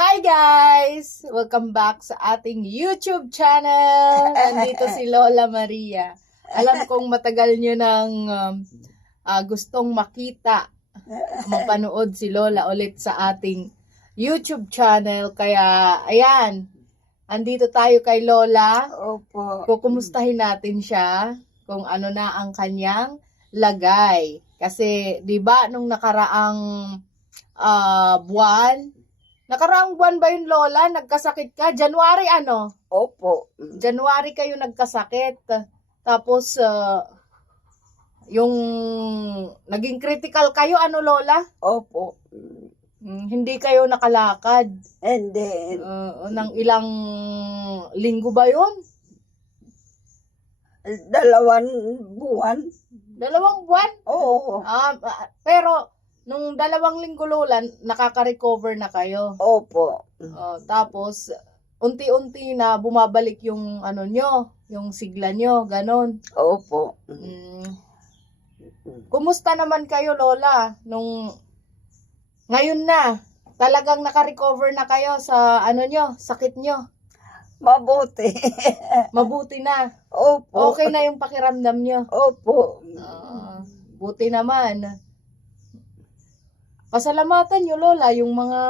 Hi guys! Welcome back sa ating YouTube channel. Nandito si Lola Maria. Alam kong matagal nyo nang gustong makita, mapanood si Lola ulit sa ating YouTube channel. Kaya, ayan, andito tayo kay Lola. Opo. Kukumustahin natin siya kung ano na ang kanyang lagay. Kasi, di ba, nung nakaraang nakaraang buwan ba yun, Lola? Nagkasakit ka? January ano? Opo. January kayo nagkasakit. Tapos, yung naging critical kayo, ano, Lola? Opo. Hindi kayo nakalakad. And then, Nang ilang linggo ba yun? 2 buwan. 2 buwan? Oo. Pero, nung 2 linggo, Lola, nakaka-recover na kayo. Opo. Tapos, unti-unti na bumabalik yung ano nyo, yung sigla nyo, ganon. Opo. Kumusta naman kayo, Lola? Ngayon na, talagang naka-recover na kayo sa ano nyo, sakit nyo. Mabuti. Mabuti na. Opo. Okay na yung pakiramdam nyo. Opo. Buti naman. Pasalamatan nyo, Lola, yung mga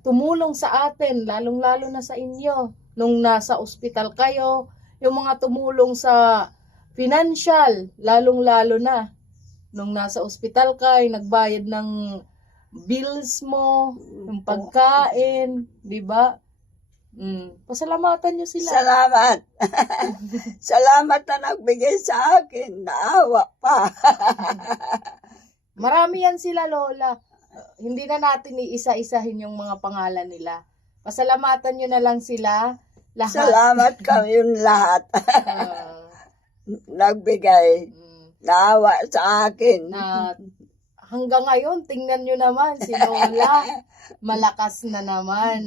tumulong sa atin, lalong-lalo na sa inyo. Nung nasa ospital kayo, yung mga tumulong sa financial, lalong-lalo na. Nung nasa ospital kayo, nagbayad ng bills mo, yung pagkain, di ba? Pasalamatan nyo sila. Salamat. Salamat na nagbigay sa akin. Naawa pa. Marami yan sila, Lola. Hindi na natin iisa-isahin yung mga pangalan nila. Pasalamatan nyo na lang sila. Lahat. Salamat kami yung lahat. Nagbigay. Naawa sa akin. Hanggang ngayon, tingnan nyo naman si Lola. Malakas na naman.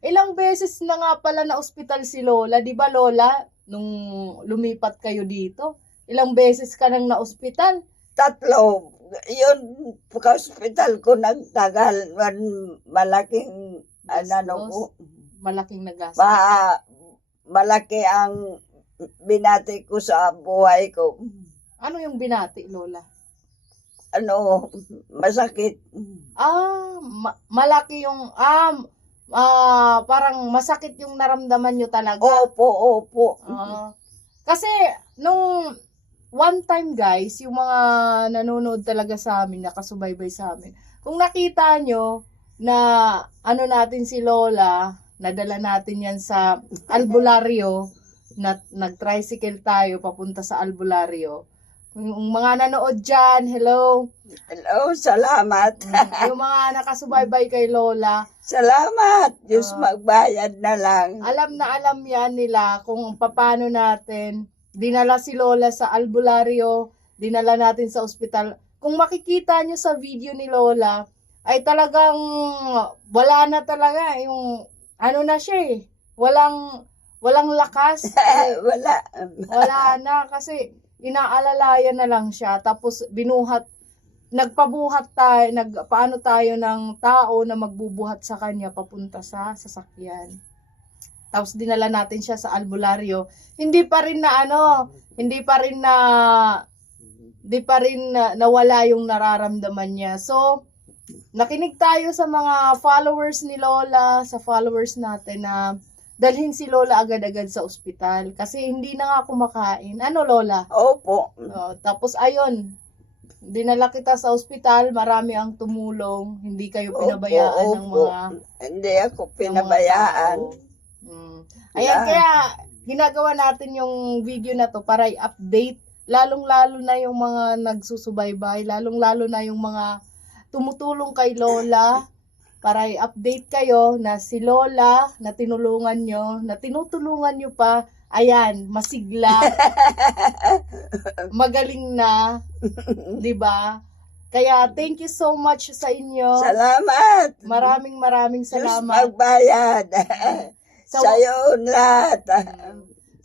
Ilang beses na nga pala na ospital si Lola. Di ba, Lola? Nung lumipat kayo dito. Ilang beses ka nang na ospital? 3. Yun, pagka-hospital ko nagtagal. Malaking, Malaking nagastos. Malaki ang binati ko sa buhay ko. Ano yung binati, Lola? Masakit. Malaki yung, parang masakit yung naramdaman nyo talaga. Opo. Kasi, nung one time guys, yung mga nanonood talaga sa amin, nakasubaybay sa amin, kung nakita nyo na ano natin si Lola, nadala natin yan sa albularyo, nag-tricycle tayo papunta sa albularyo. Yung mga nanood dyan, hello. Hello, salamat. Yung mga nakasubaybay kay Lola, Salamat. Diyos magbayad na lang. alam na alam yan nila kung paano natin dinala si Lola sa albularyo, dinala natin sa ospital. Kung makikita nyo sa video ni Lola, ay talagang wala na talaga yung ano na siya eh. Walang lakas. Wala na kasi inaalalayan na lang siya. Tapos nagpabuhat tayo, paano tayo ng tao na magbubuhat sa kanya papunta sa sasakyan. Tapos dinala natin siya sa albularyo. Hindi pa rin nawala yung nararamdaman niya. So, nakinig tayo sa mga followers ni Lola, sa followers natin na dalhin si Lola agad-agad sa ospital. Kasi hindi na nga kumakain. Ano, Lola? Opo. Tapos, ayun, dinala kita sa ospital, marami ang tumulong, hindi kayo pinabayaan ng mga... Hindi ako pinabayaan. Ayan, kaya ginagawa natin yung video na to para i-update, lalong-lalo na yung mga nagsusubaybay, lalong-lalo na yung mga tumutulong kay Lola, para i-update kayo na si Lola na tinulungan nyo, na tinutulungan nyo pa, ayan, masigla, magaling na, di ba? Kaya thank you so much sa inyo. Salamat. Maraming Diyos salamat. magbayad. Sa'yo lahat.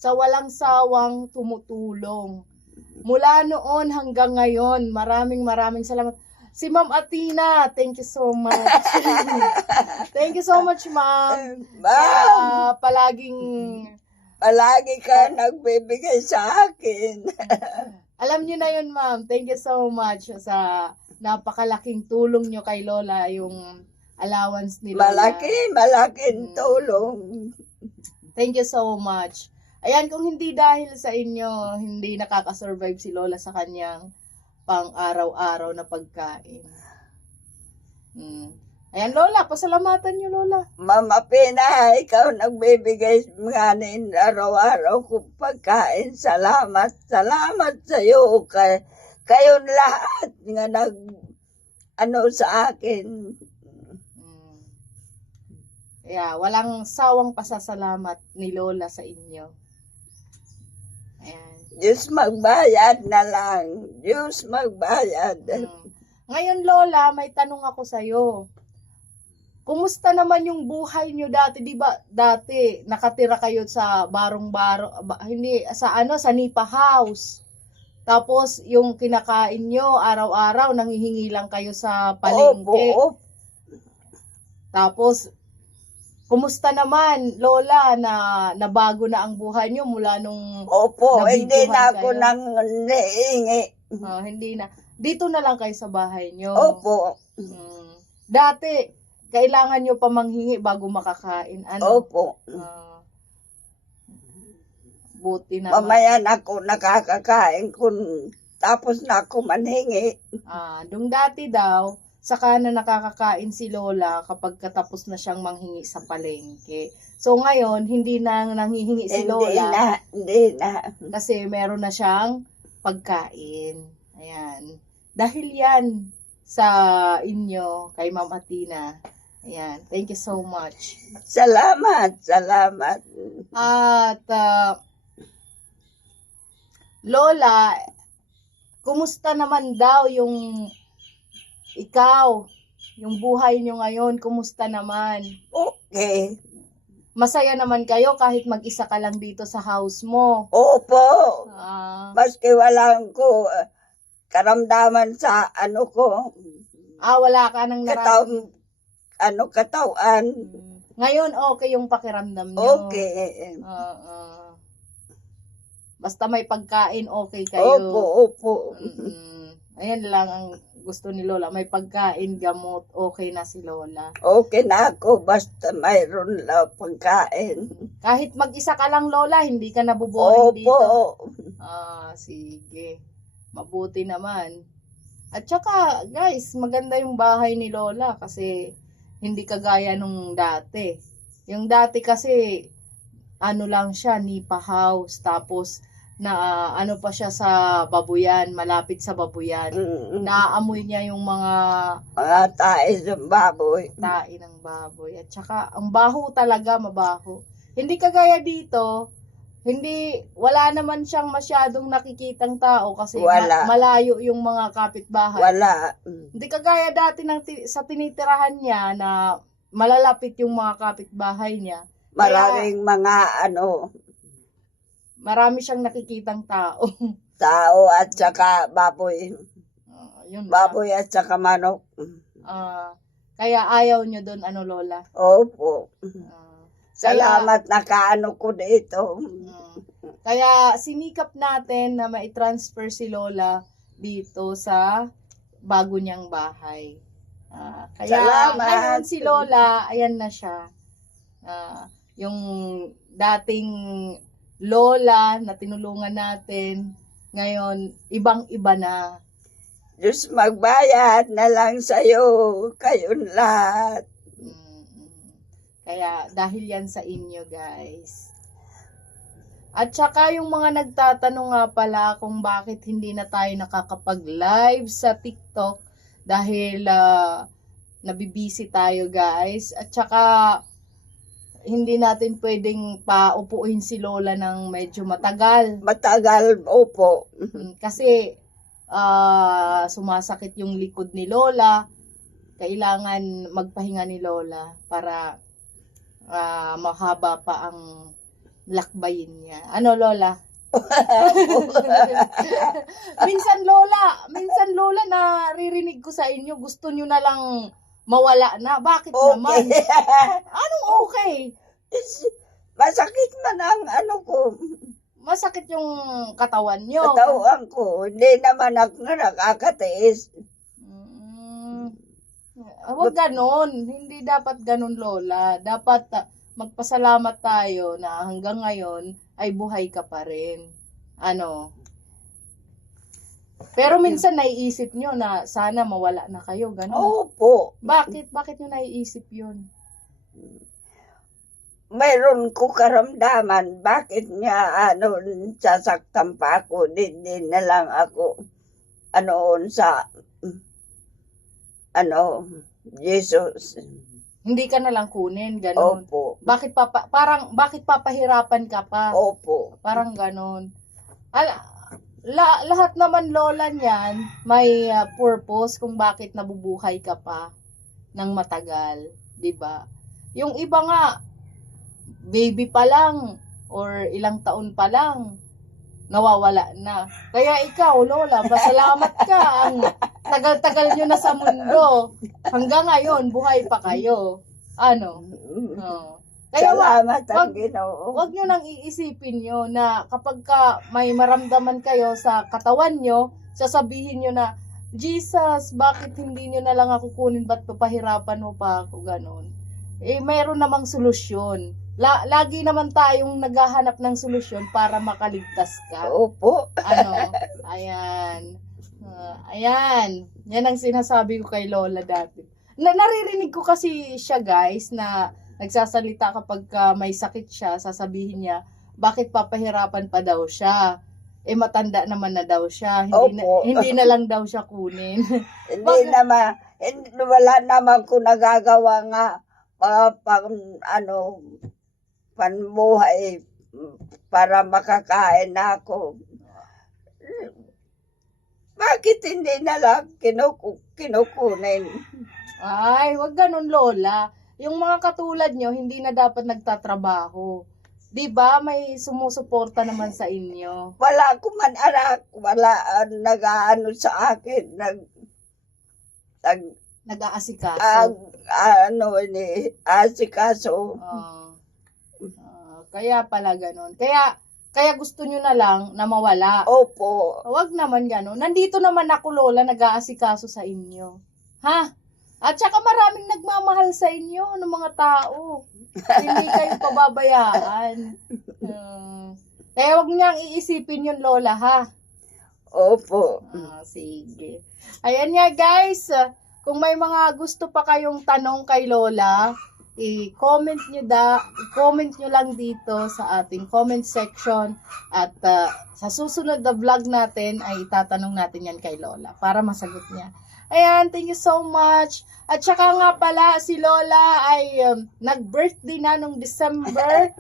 Sa walang sawang tumutulong. Mula noon hanggang ngayon, maraming salamat. Si Ma'am Athena, thank you so much. Thank you so much, Ma'am. Ma'am, Palaging, palagi ka nagbibigay sa akin. alam niyo na yun, Ma'am. Thank you so much sa napakalaking tulong niyo kay Lola, yung allowance ni Lola. Malaking tulong. Thank you so much. Ayan, kung hindi dahil sa inyo, hindi nakakasurvive si Lola sa kanyang pang-araw-araw na pagkain. Ayan, Lola, pasalamatan niyo, Lola. Mama Pina, ikaw nagbibigay nganin araw-araw kong pagkain. Salamat sa iyo. Kayong lahat nga sa akin. Yeah, walang sawang pasasalamat ni Lola sa inyo. Ayan. Diyos magbayad na lang. Diyos magbayad. Ngayon, Lola, may tanong ako sa'yo. Kumusta naman yung buhay nyo dati? Di ba dati nakatira kayo sa hindi, sa Nipa House. Tapos yung kinakain nyo araw-araw, nanghihingi lang kayo sa palengke. Opo. Tapos, kumusta naman, Lola, na nabago na ang buhay nyo mula nung Opo, hindi na ako kayo? nang niingi. Hindi na. Dito na lang kayo sa bahay nyo. Opo. Dati, kailangan nyo pa manghingi bago makakain. Opo. Buti naman. Mamaya na ako nakakakain tapos na ako manhingi. Dung dati daw, saka na nakakakain si Lola kapag katapos na siyang manghingi sa palengke. So ngayon, hindi na nanghihingi si Lola. Hindi na. Kasi meron na siyang pagkain. Ayan. Dahil yan sa inyo, kay Ma'am Athena. Ayan. Thank you so much. Salamat. At Lola, kumusta naman daw yung ikaw, yung buhay nyo ngayon, kumusta naman? Okay. Masaya naman kayo kahit mag-isa ka lang dito sa house mo. Opo. Maski walang ko karamdaman sa ko. Wala ka nang katawan. Ngayon, okay yung pakiramdam nyo. Okay. Basta may pagkain, okay kayo. Opo. Ayan lang ang gusto ni Lola. May pagkain, gamot, okay na si Lola. Okay na ako, basta mayroon lang pagkain. Kahit mag-isa ka lang, Lola, hindi ka nabuboring dito. Opo. Sige. Mabuti naman. At saka, guys, maganda yung bahay ni Lola kasi hindi kagaya nung dati. Yung dati kasi, lang siya, Nipa House. Tapos, pa siya sa Babuyan, malapit sa Babuyan. Naaamoy niya yung mga tae ng baboy. Tae ng baboy. At saka, ang baho talaga, mabaho. Hindi kagaya dito, wala naman siyang masyadong nakikitang tao kasi malayo yung mga kapitbahay. Wala. Hindi kagaya dati sa tinitirahan niya na malalapit yung mga kapitbahay niya. Maraming Marami siyang nakikitang tao. Tao at saka baboy. Baboy at saka manok. Kaya ayaw nyo doon, Lola? Opo. Salamat nakaano ko dito. Kaya sinikap natin na mai-transfer si Lola dito sa bago niyang bahay. Kaya Salamat. Ngayon si Lola, ayan na siya. Yung dating Lola na tinulungan natin, ngayon, ibang-iba na. Diyos magbayad na lang sa'yo, kayong lahat. Kaya, dahil yan sa inyo, guys. At saka yung mga nagtatanong nga pala kung bakit hindi na tayo nakakapag-live sa TikTok dahil nabibisi tayo, guys. At saka, hindi natin pwedeng paupuin si Lola ng medyo matagal. Matagal, opo. Kasi sumasakit yung likod ni Lola. Kailangan magpahinga ni Lola para mahaba pa ang lakbayin niya. Lola? minsan Lola, naririnig ko sa inyo, gusto nyo na lang mawala na. Bakit naman? Okay. Anong okay? Masakit man ang ano ko, Masakit yung katawan nyo. katawan ko. Hindi naman ako nakakatiis. Huwag ganon. Hindi dapat ganon, Lola. Dapat magpasalamat tayo na hanggang ngayon ay buhay ka pa rin. Ano? Pero minsan naiisip nyo na sana mawala na kayo. Ganon. Opo. Bakit? Bakit nyo naiisip yun? Mayroon ko karamdaman. Bakit niya sasaktan pa ako? Di na lang ako sa Jesus. Hindi ka na lang kunin, ganon. Opo. Bakit papahirapan ka pa? Opo. Parang ganon. Lahat naman, Lola, niyan may purpose kung bakit nabubuhay ka pa ng matagal, 'di ba? Yung iba nga baby pa lang or ilang taon pa lang nawawala na. Kaya ikaw, Lola, pasalamat ka. Ang tagal-tagal nyo na sa mundo. Hanggang ngayon, buhay pa kayo. Ano? No. Kaya Salamat ang Ginoo. wag nyo nang iisipin nyo na kapag may maramdaman kayo sa katawan nyo, sasabihin nyo na, Jesus, bakit hindi nyo na lang ako kunin? Ba't papahirapan mo pa ako? Ganon. Mayroon namang solusyon. Lagi naman tayong naghahanap ng solusyon para makaligtas ka. Opo. Ayan. Ayan. Yan ang sinasabi ko kay Lola dati. Naririnig ko kasi siya, guys, na nagsasalita kapag may sakit siya, sasabihin niya, bakit papahirapan pa daw siya? Matanda naman na daw siya. Hindi na lang daw siya kunin. Wala naman ko nagagawa nga panbuhay para makakain ako. Bakit hindi na lang kinukunin? Ay, wag ganun, Lola. Yung mga katulad nyo, hindi na dapat nagtatrabaho. 'Di ba? May sumusuporta naman sa inyo. Wala ko man anak, wala nag-aano sa akin, Nag-aasikaso. asikaso. Kaya pala ganun. Kaya gusto nyo na lang na mawala. Opo. Wag naman ganun. Nandito naman ako, Lola, nag-aasikaso sa inyo. Ha? At saka maraming nagmamahal sa inyo ng mga tao. Hindi kayo pababayaan. Kaya wag niyang iisipin yun, Lola, ha? Opo. Sige. Ayan nga, guys. Kung may mga gusto pa kayong tanong kay Lola, i-comment nyo lang dito sa ating comment section at sa susunod na vlog natin ay itatanong natin yan kay Lola para masagot niya. Ayan, thank you so much. At saka nga pala, si Lola ay nag-birthday na nung December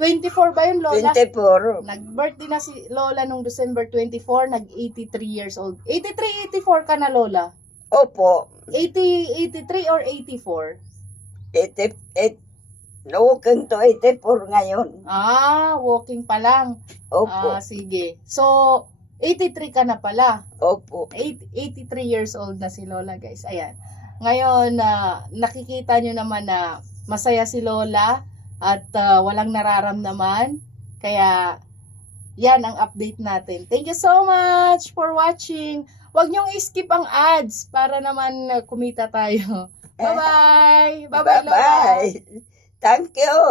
24 ba yun, Lola? 24. Nag-birthday na si Lola nung December 24, nag-83 years old. 83, 84 ka na, Lola? Opo. 83 or 84? 88. Walking to 84 ngayon. Walking pa lang. Opo. Sige. So, 83 ka na pala. Opo. 83 years old na si Lola, guys. Ayan. Ngayon, nakikita nyo naman na masaya si Lola at walang nararamdaman. Kaya, yan ang update natin. Thank you so much for watching. Huwag nyong i-skip ang ads para naman kumita tayo. Bye-bye! Bye-bye, Lola! Bye-bye. Thank you.